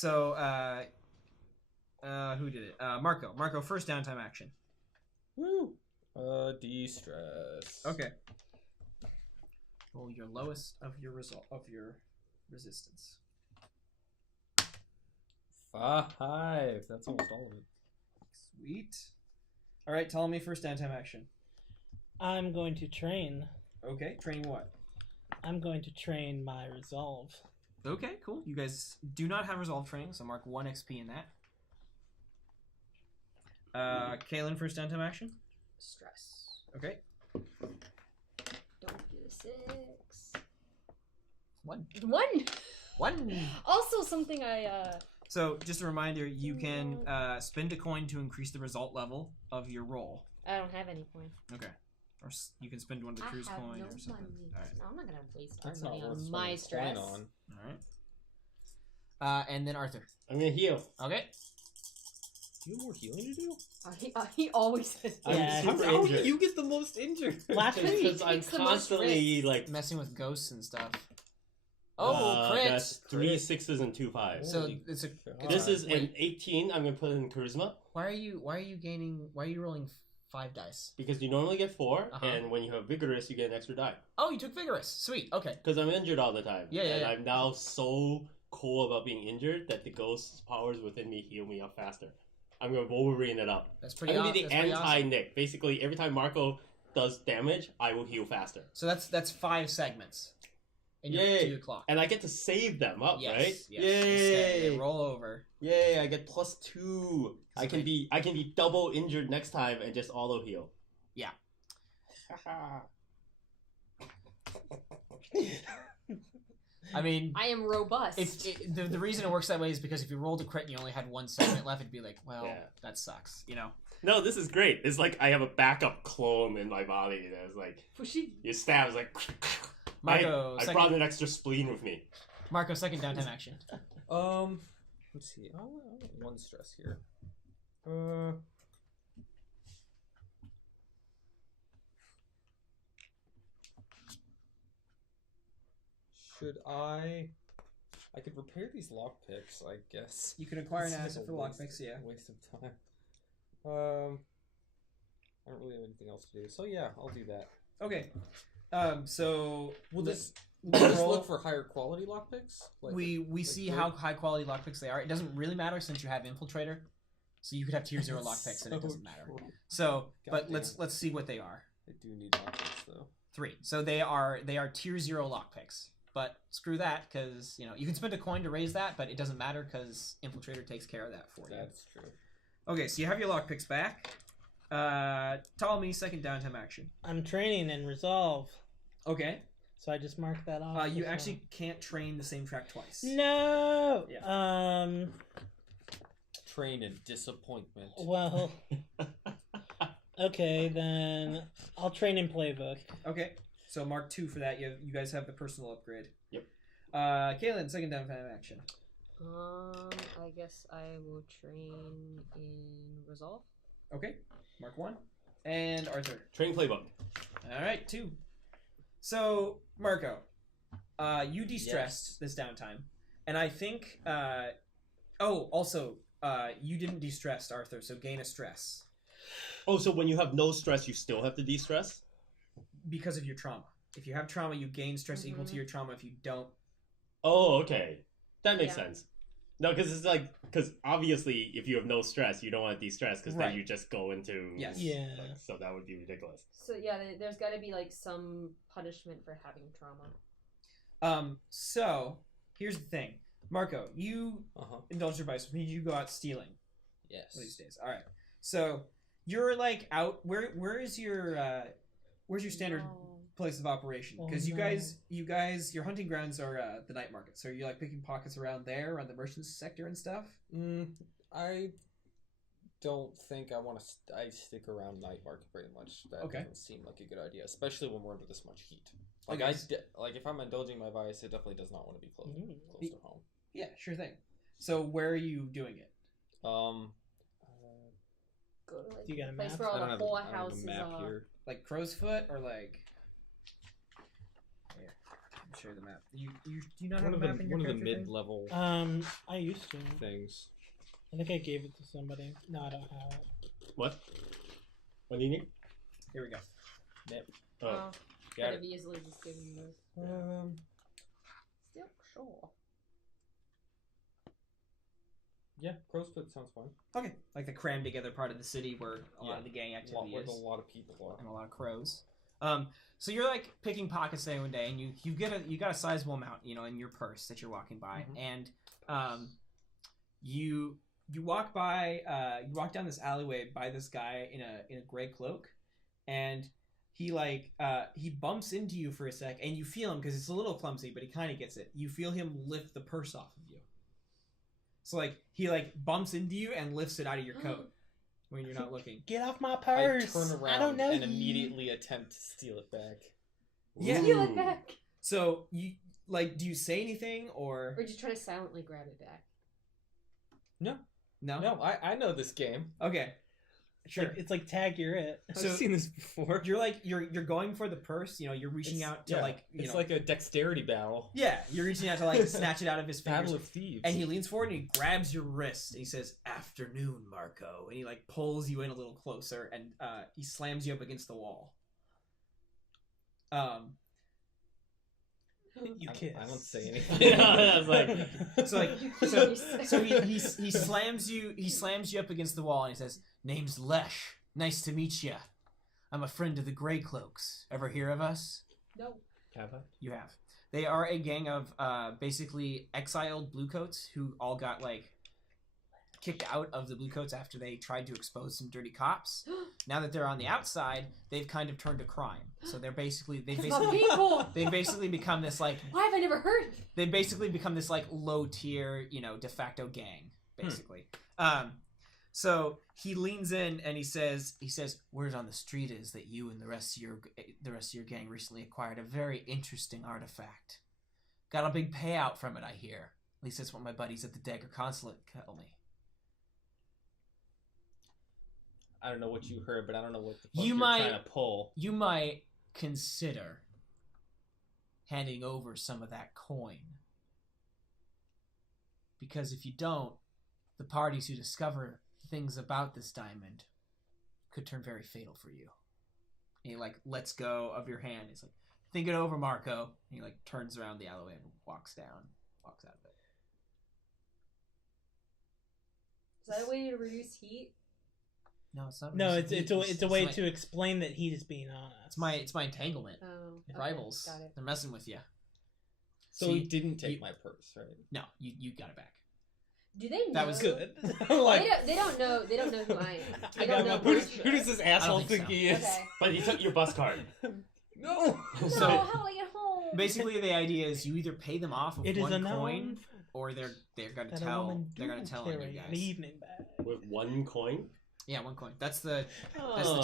So, who did it? Marco. Marco, first downtime action. Woo! De-stress. Okay. Roll your lowest of your resistance. 5. That's almost all of it. Sweet. All right, Ptolemy, first downtime action. I'm going to train. Okay, train what? I'm going to train my resolve. Okay, cool. You guys do not have resolve training, so mark 1 XP in that. Caelin, first downtime action. Stress. Okay. Don't do the 6. 1. 1. 1. Also, something I So, just a reminder, you can spend a coin to increase the result level of your roll. I don't have any coin. Okay. Or you can spend one to cruise coin no or something. money. All right. No, I'm not gonna waste That's money not worth on my spending a stress. coin on. All right. And then Arthur. I'm gonna heal. Okay. Do you have more healing to do? He always says I'm Yeah. super How do injured. you get the most injured? Last week. Because I'm takes the most constantly like. Messing with ghosts and stuff. Oh, crit! That's 3 6s and 2 5s. So Holy it's a. God. This is an wait. 18. I'm gonna put in charisma Why are you rolling 5 dice? because you normally get 4, Uh-huh. and when you have vigorous, you get an extra die. Oh, you took vigorous. Sweet. Okay. Because I'm injured all the time. Yeah. And I'm now so cool about being injured that the ghost powers within me heal me up faster. I'm gonna Wolverine it up. That's pretty. I'm gonna be the that's pretty awesome. anti-Nick. Basically, every time Marco does damage, I will heal faster. So that's 5 segments. And you're Yay. 2 o'clock. And I get to save them up, Yes. right? Yes. Yay! They roll over. Yay! I get +2. I can Sweet. be double injured next time and just auto heal. Yeah. I mean, I am robust. the reason it works that way is because if you rolled a crit and you only had 1 segment left, it'd be like, well, Yeah. that sucks, you know? No, this is great. It's like I have a backup clone in my body. That's like Pushy. you stab. It's like Marco, I second, brought an extra spleen with me. Marco, second downtime action. Let's see. I'll get 1 stress here. Should I could repair these lockpicks, I guess. You can acquire an It's asset a for lockpicks, yeah. Waste of time. I don't really have anything else to do, so yeah, I'll do that. Okay. So Will this roll- look for higher quality lockpicks? Like, we see how high quality lockpicks they are. It doesn't really matter since you have infiltrator, so you could have tier 0 lockpicks and it doesn't matter. true. So, but Goddamn. let's see what they are. I do need lockpicks though. 3. So they are tier 0 lockpicks. But screw that, because you can spend a coin to raise that, but it doesn't matter because infiltrator takes care of that for you. That's true. Okay, so you have your lockpicks back. Ptolemy, second downtime action. I'm training in resolve. Okay. So I just marked that off. You as actually can't train the same track twice. well. No. Yeah. Train in disappointment. Well. Okay, then I'll train in playbook. Okay. So mark 2 for that. You guys have the personal upgrade. Yep. Caelin, second downtime action. I guess I will train in resolve. Okay. Mark 1. And Arthur. Train playbook. All right, 2. So Marco, you de-stressed this downtime, and I think. Also, you didn't de-stress, Arthur. So gain a stress Oh, so when you have no stress, you still have to de-stress? because of your trauma. If you have trauma, you gain stress equal to your trauma. If you don't, Oh, okay. That makes Yeah. sense. No, because obviously if you have no stress, you don't want to de-stress because Right. then you just go into... Yes. Yeah. Like, so that would be ridiculous. So yeah, there's got to be like some punishment for having trauma. So here's the thing, Marco. You indulge your vice with me. You go out stealing Yes. these days. All right. So you're like out. Where's your standard place of operation? Because you guys, your hunting grounds are the night market. So you're like picking pockets around there, around the merchants sector and stuff. I don't think I want to. I stick around night market very much. That doesn't seem like a good idea, especially when we're under this much heat. Like like if I'm indulging my vice, it definitely does not want to be close to home. Yeah, sure thing. So where are you doing it? Go to like You got a a place map? where all I the don't whole have a houses map are. here. Like Crow's Foot or like? Here. show you the map. You do you not One have of a map in your the character thing? mid-level I used to. things. I think I gave it to somebody. No, I don't have it. What? What do you need? Here we go. Yep. Oh, Got Could it. have easily just given you those. Still sure. Yeah, crow's foot sounds fine. Okay, like the crammed together part of the city where a lot of the gang activity Where is, a lot of people are. and a lot of crows. So you're like picking pockets day one day, and you got a sizable amount, in your purse that you're walking by, and you walk by, you walk down this alleyway by this guy in a gray cloak, and he he bumps into you for a sec, and you feel him because it's a little clumsy, but he kind of gets it. You feel him lift the purse off of you. So he bumps into you and lifts it out of your coat when you're not looking. Get off my purse! I turn around don't know and you. immediately attempt to steal it back. Yeah. Steal it back. So you do you say anything or Or just try to silently grab it back. no? No, I know this game. Okay. Sure. It's like tag, you're it. I've So- seen this before. You're going for the purse. You're reaching out to it's like a dexterity battle. yeah. You're reaching out to snatch it out of his fingers. Battle of thieves. And he leans forward and he grabs your wrist and he says, "Afternoon, Marco." And he pulls you in a little closer and he slams you up against the wall. You kiss. I don't say anything. Yeah, I was like, so he slams you up against the wall and he says, "Name's Lesh. Nice to meet you. I'm a friend of the Grey Cloaks. Ever hear of us?" No. have I? You have. They are a gang of basically exiled bluecoats who all got kicked out of the bluecoats after they tried to expose some dirty cops. Now that they're on the outside, they've kind of turned to crime. So they've basically People. become this Why have I never heard? they've basically become this low tier, de facto gang, basically. So he leans in and he says, "Word on the street is that you and the rest of your gang recently acquired a very interesting artifact. Got a big payout from it, I hear. At least that's what my buddies at the Dagger Consulate tell me." I don't know what you heard, but I don't know what the fuck You you're might- trying to pull. You might consider handing over some of that coin. Because if you don't, the parties who discover things about this diamond could turn very fatal for you. And he lets go of your hand. He's like, "Think it over, Marco." And he turns around the alleyway and walks out of it. Is that a way to reduce heat? No, it's not. No, reducing heat. it's a way to explain that heat is being honest. It's my entanglement. Oh. Okay, Rivals. got it. They're messing with you. So See, he didn't take you- my purse, right? No, you got it back. Do they know? That was good. They don't know. They don't know who I am. They don't know Who my does shit. this asshole think think so. he is? Okay. But he took your bus card. No. No, So- how do I get home? Basically, the idea is you either pay them off with It is one a coin, known or they're gonna that a tell woman they're gonna do tell on you carry guys. an evening bag. With one coin? Yeah, one coin. That's the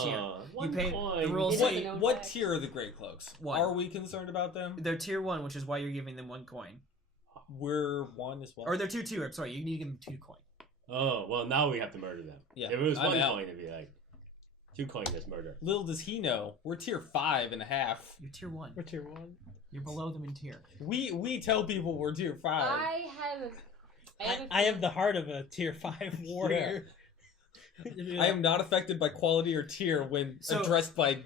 tier. One pay- coin. the rules It say- doesn't know What back. tier are the Grey Cloaks? One. Are we concerned about them? they're tier 1, which is why you're giving them one coin. We're one as well. Or they're tier 2. I'm sorry, you need to give them 2 coin. Oh, well, now we have to murder them. Yeah, If it was I'm one out. coin, it'd be 2 coin is murder. Little does he know, we're tier 5.5. You're tier 1. We're tier 1. You're below them in tier. We tell people we're tier 5. I have the heart of a tier 5 warrior. I am not affected by quality or tier when So- addressed by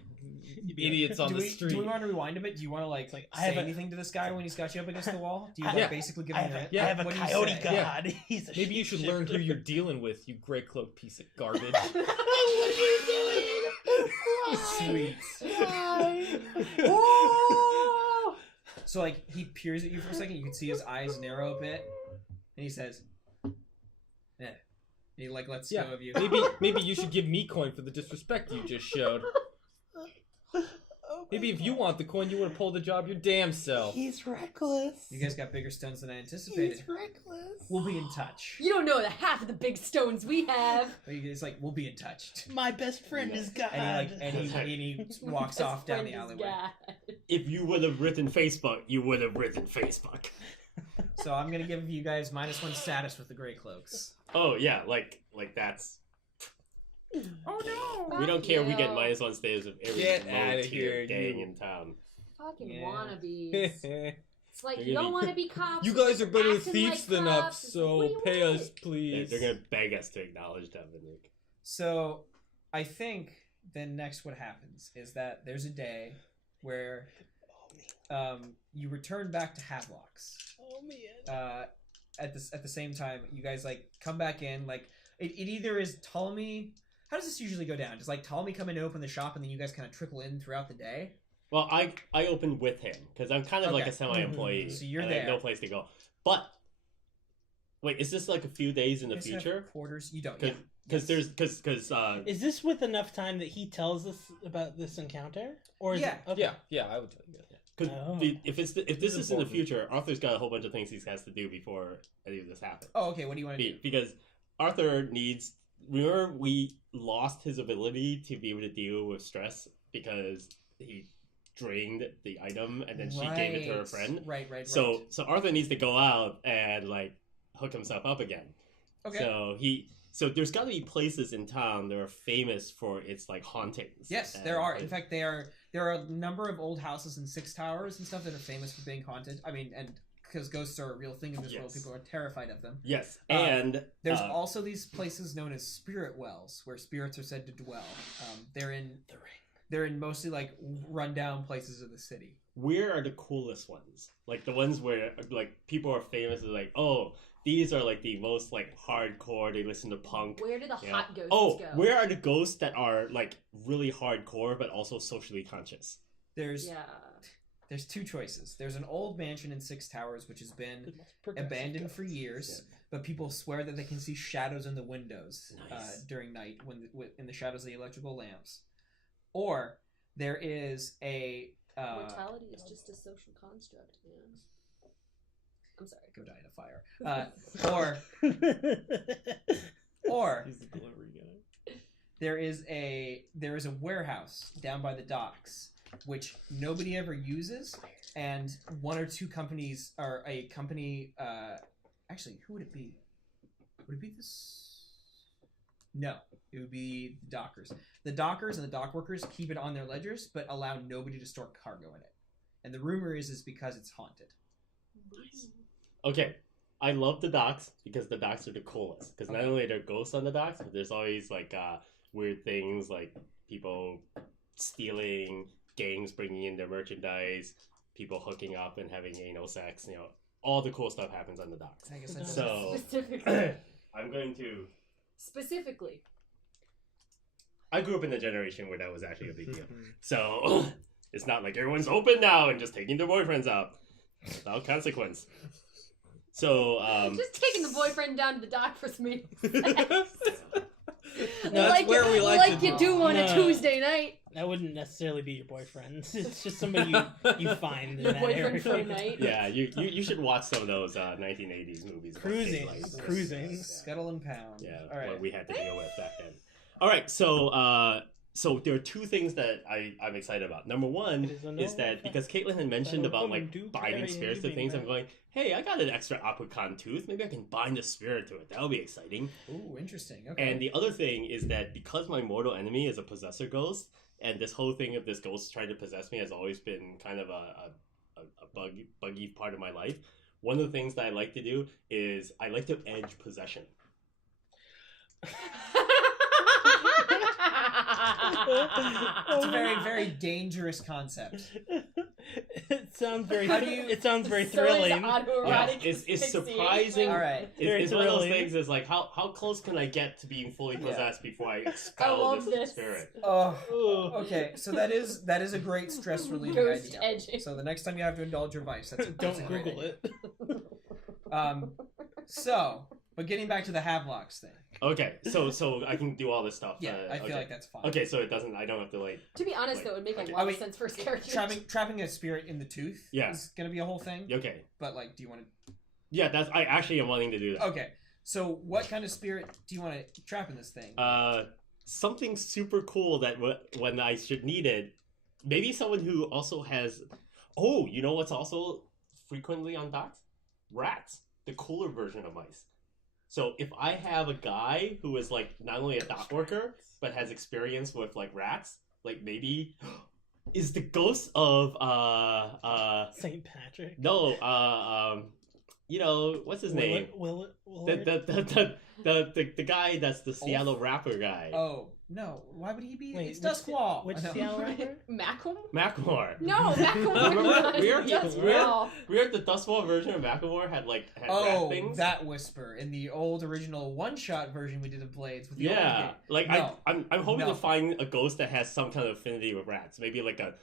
idiots on do the we, street. Do we want to rewind a bit? Do you want to I say have a- anything to this guy when he's got you up against the wall? Do you I- basically give I him have a a, hit? I have a What do you coyote say? god. He's a Maybe you should learn who you're dealing with, you Grey Cloak piece of garbage. What are you doing? Sweet. Oh! So he peers at you for a second. You can see his eyes narrow a bit, and he says, "Eh." And he lets Yeah. go of you. Maybe you should give me coin for the disrespect you just showed. Maybe if you want the coin, you would have pulled the job your damn self. He's reckless. You guys got bigger stones than I anticipated. He's reckless. We'll be in touch. You don't know the half of the big stones we have. It's we'll be in touch. My best friend is God. And he walks off down the alleyway. God. If you would have written Facebook, you would have written Facebook. So I'm gonna give you guys -1 status with the Grey Cloaks. Oh, yeah, like that's... Oh no! We don't care if we get -1 status of every Get outta low-tier here, gang you. in town. Fucking Yeah. wannabes. It's like They're you gonna don't be- want to be cops. You guys are better acting thieves like than us, cops. What do so you pay want? us, please. They're gonna beg us to acknowledge them. And like, So I think then next what happens is that there's a day where you return back to Havelock's. Oh man. At the same time, you guys like come back in. Like it either is Ptolemy. How does this usually go down? Does like Ptolemy come in and open the shop, and then you guys kind of trickle in throughout the day? well, I opened with him because I'm kind of like Okay. a semi-employee. So you're and I have there. no place to go. But wait, is this like a few days in the You guys have future? quarters. You don't. Yeah. Because Yes. because Is this with enough time that he tells us about this encounter, or is Yeah. it, okay. Yeah, I would tell you that. Because Oh. if this is in the important. future, Arthur's got a whole bunch of things he has to do before any of this happens. Oh, okay. What do you want to do? Because Arthur needs. Remember, we lost his ability to be able to deal with stress because he drained the item and then she gave it to her friend. Right. So Arthur needs to go out and like hook himself up again. Okay. So there's got to be places in town that are famous for its like hauntings. Yes, And, there are. In fact, there are a number of old houses and Six Towers and stuff that are famous for being haunted. I mean, and because ghosts are a real thing in this world, Yes. people are terrified of them. yes, and There's also these places known as spirit wells where spirits are said to dwell. They're in mostly like rundown places of the city. where are the coolest ones? Like the ones where like people are famous as like, oh, these are like the most like hardcore. They listen to punk. Where do the Yeah. hot ghosts Oh, go? where are the ghosts that are like really hardcore but also socially conscious? There's Yeah. there's two choices. There's an old mansion in Six Towers which has been The most progressive abandoned for ghosts. years, but people swear that they can see shadows in the windows Nice. during night in the shadows of the electrical lamps. Or there is a Mortality is just a social construct, man. I'm sorry. go die in a fire. Or He's the delivery guy. there is a warehouse down by the docks which nobody ever uses, and one or two companies or a company. Actually, who would it be? Would it be this? No, it would be the dockers. The dockers and the dock workers keep it on their ledgers, but allow nobody to store cargo in it. And the rumor is because it's haunted. Okay, I love the docks because the docks are the coolest. Because not only are there ghosts on the docks, but there's always like weird things like people stealing, gangs bringing in their merchandise, people hooking up and having anal sex. You know, all the cool stuff happens on the docks. I guess that's So Specifically. I'm going to. Specifically. I grew up in a generation where that was actually a big deal. So it's not like everyone's open now and just taking their boyfriends out without consequence. So Just taking the boyfriend down to the dock for some meetings. That's where we like to you do on a No. Tuesday night. That wouldn't necessarily be your boyfriend. It's just somebody you find in Your that boyfriend area. for a night. yeah, you should watch some of those 1980s movies. about Cruising. things like- Cruising. Scuttle and Pound. Yeah, All right. what we had to deal with back then. All right, so there are two things that I'm excited about. Number one It is a is that normal because Caelin had mentioned that a about woman like do binding carry spirits to anything things, I'm back. going, hey, I got an extra apricot tooth. Maybe I can bind a spirit to it. That'll be exciting. Ooh, interesting. Okay. And the other thing is that because my mortal enemy is a possessor ghost, and this whole thing of this ghost trying to possess me has always been kind of a buggy part of my life. One of the things that I like to do is I like to edge possession. It's a very, very dangerous concept. It sounds very. How do you- It sounds very So is thrilling. autoerotic it's asphyxiation. surprising. All right. Very It's one of those thrilling. things. Is like how close can I get to being fully Yeah. possessed before I I expel love this this. spirit? Oh, okay. So that is a great stress relieving Ghost idea. edging. So the next time you have to indulge your vice, that's a Don't great Google idea. it. But getting back to the Havelocks thing. Okay, so I can do all this stuff. Yeah, I feel okay. like that's fine. Okay, so it doesn't. I don't have to like. To be honest, Like, though, it would make okay. a lot I mean, of sense for his character. Trapping a spirit in the tooth Yeah. is gonna be a whole thing. Okay. But like, do you want to? Yeah, that's. I actually am wanting to do that. Okay. So what kind of spirit do you want to trap in this thing? Something super cool that when I should need it, maybe someone who also has. Oh, you know what's also frequently on docks? Rats. The cooler version of mice. So if I have a guy who is like not only a dock worker but has experience with like rats, like maybe is the ghost of St. Patrick. no what's his name? Willard? The guy that's the Seattle rapper guy. Oh no! Why would he be? Wait, It's Doskvol. Which I know. Seattle rapper? Macklemore. No, Macklemore. We're the Doskvol version of Macklemore had rap things. That whisper in the old original one-shot version we did of Blades. With the Yeah, old I'm hoping No. to find a ghost that has some kind of affinity with rats. Maybe like an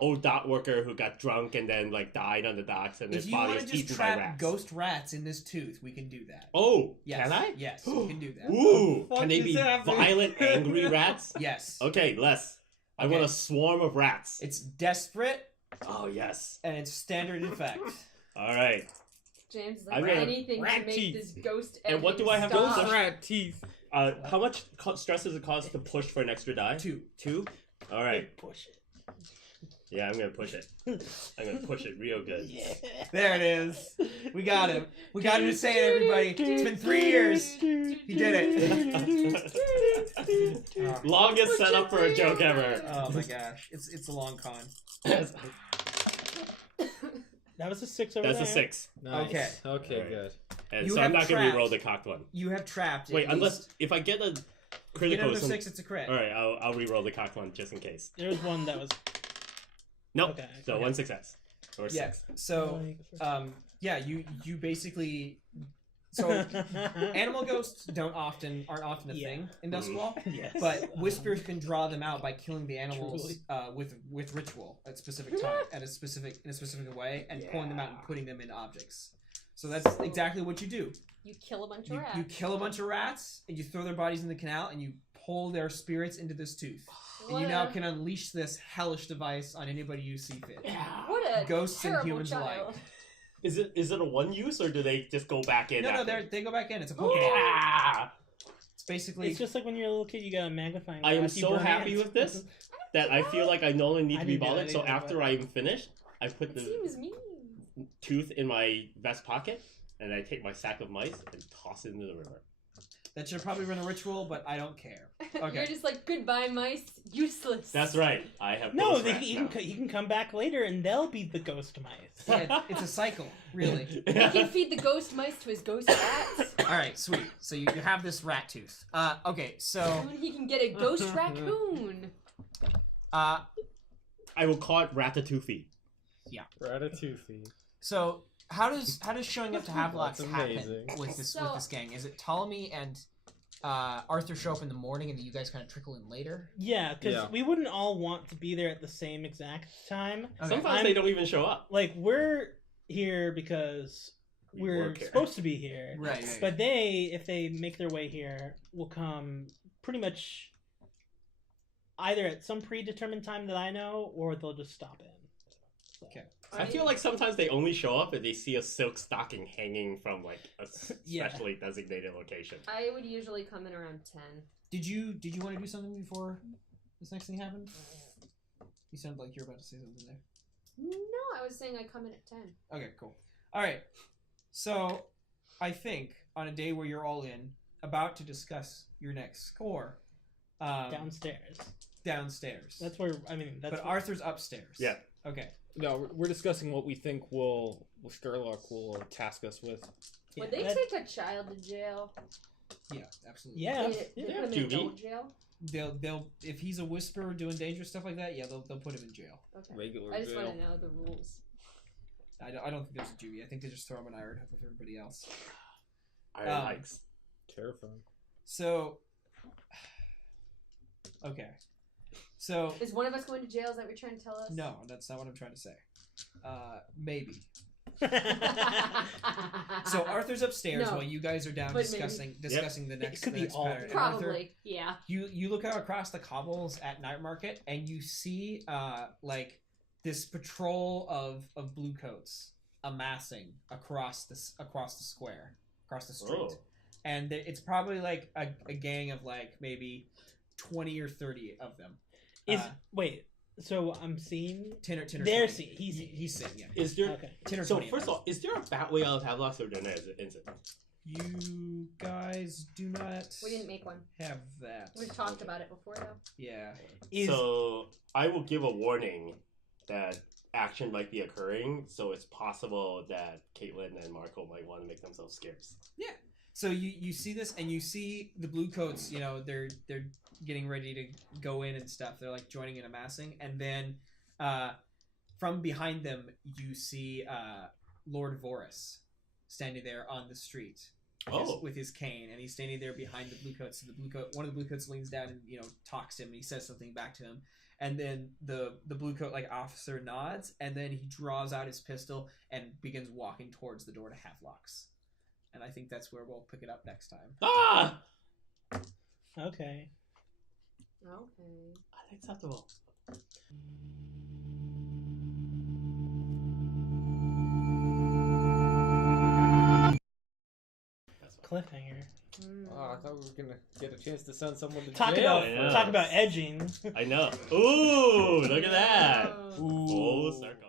old dock worker who got drunk and then like died on the docks and If his you body want was to just eaten by trap rats. ghost rats in this tooth, we can do that. Oh, Yes. can I? Yes, we can do that. Ooh, Fuck can they is be happening? violent, angry rats? Yes. Okay, Les. I want a swarm of rats. It's desperate Oh yes. and it's standard effect. All right. James is I like mean, anything to rat make teeth. this ghost. And what ending do I have to stop. push? Rat teeth. How much stress does it cost to push for an extra die? 2. 2? All right. Push it. Yeah, I'm gonna push it. I'm gonna push it real good. Yeah. There it is. We got him. We got him to say it, everybody. It's been 3 years. He did it. Longest setup for a joke ever. Oh my gosh, it's a long con. That was a 6 over That's there. a 6. Nice. Okay. Okay, Alright. good. And You so I'm have not gonna trapped- re-roll the cocked one. You have trapped. Wait, at unless least- if I get a if you get critical. another 6, it's a crit. All right, I'll re-roll the cocked one just in case. There was one that was. Nope. Okay. So okay. 1 success or Yeah. 6. So, yeah, you basically. So, animal ghosts aren't often a Yeah. thing in Doskvol. Yes. But whispers can draw them out by killing the animals Truly. with ritual at a specific time in a specific way and pulling them out and putting them in objects. So that's exactly what you do. You kill a bunch of You rats. kill a bunch of rats and you throw their bodies in the canal and you pull their spirits into this tooth. And you What now a- can unleash this hellish device on anybody you see fit. What a Ghosts and terrible humans alike. child. Is it a one use or do they just go back in? No, after? they go back in. It's a Pokemon. Ah! It's basically It's just like when you're a little kid, you got a magnifying I am glass, you so burn happy ants. with this that I feel like I no longer need I to be didn't do that, bothered. I So didn't do after that. I'm finished, I put It the seems mean. tooth in my vest pocket and I take my sack of mice and toss it into the river. that should probably run a ritual, but I don't care. Okay. You're just like, goodbye, mice. Useless. That's right. I have No, ghost they, rats he, now. can, he can come back later and they'll be the ghost mice. Yeah, it's a cycle, really. He can feed the ghost mice to his ghost rats. All right, sweet. So you have this rat tooth. Okay, so Soon he can get a ghost raccoon. uh, I will call it Rattatoothy. Rattatoothy. so how does showing up to Havelock's That's happen amazing. with this So- gang? Is it Ptolemy and Arthur show up in the morning and then you guys kind of trickle in later? Yeah, because Yeah. we wouldn't all want to be there at the same exact time. Okay. Sometimes they don't even show up. Like, we're here because We we're work here. supposed to be here. Right. But they, if they make their way here, will come pretty much either at some predetermined time that I know, or they'll just stop in. So. Okay. I feel like sometimes they only show up if they see a silk stocking hanging from like a Yeah. specially designated location. I would usually come in around 10. Did you want to do something before this next thing happened? You sounded like you were about to say something there. No, I was saying I come in at 10. Okay, cool. All right. So, I think on a day where you're all in, about to discuss your next score, Downstairs. downstairs. That's where, I mean, that's but where, Arthur's upstairs. Yeah. Okay. No, we're discussing what we think Sherlock will task us with. yeah, Would they that- take a child to jail? Yeah, absolutely. Yeah. They yeah. put him in Juvie. adult jail? They'll if he's a whisperer doing dangerous stuff like that, yeah, they'll put him in jail. Okay. Regular I just jail. want to know the rules. I don't think there's a juvie. I think they just throw him in iron with everybody else. Iron Hikes. Terrifying. So, okay. So Is one of us going to jail? Is that what you're trying to tell us? no, that's not what I'm trying to say. Maybe. So Arthur's upstairs No. while you guys are down But discussing the next, could the be next all pattern. of And Arthur, Probably, yeah. you look out across the cobbles at night market and you see like this patrol of blue coats amassing across the square, across the street. Oh. And it's probably like a gang of like maybe 20 or 30 of them. Is wait, so I'm seeing 10 or 20. They're seeing. He's He's seeing, yeah. Is there? okay. 10 or So 20 first of all, is there a bat way out of Havelock or there isn't? You guys do not. We didn't make one. Have that. We've talked about it before, though. Yeah. So I will give a warning that action might be occurring, so it's possible that Caelin and Marco might want to make themselves scarce. Yeah. So you see this, and you see the blue coats. You know, they're getting ready to go in and stuff. They're like joining and amassing, and then from behind them you see Lord Vorus standing there on the street with his cane, and he's standing there behind the blue coats. So one of the blue coats leans down and talks to him, and he says something back to him. And then the blue coat officer nods, and then he draws out his pistol and begins walking towards the door to Havelock's. And I think that's where we'll pick it up next time. Ah! Okay. Unacceptable. Cliffhanger. Oh, I thought we were gonna get a chance to send someone to Talk jail. about edging. I know. Ooh, look at that. Ooh. Full circle.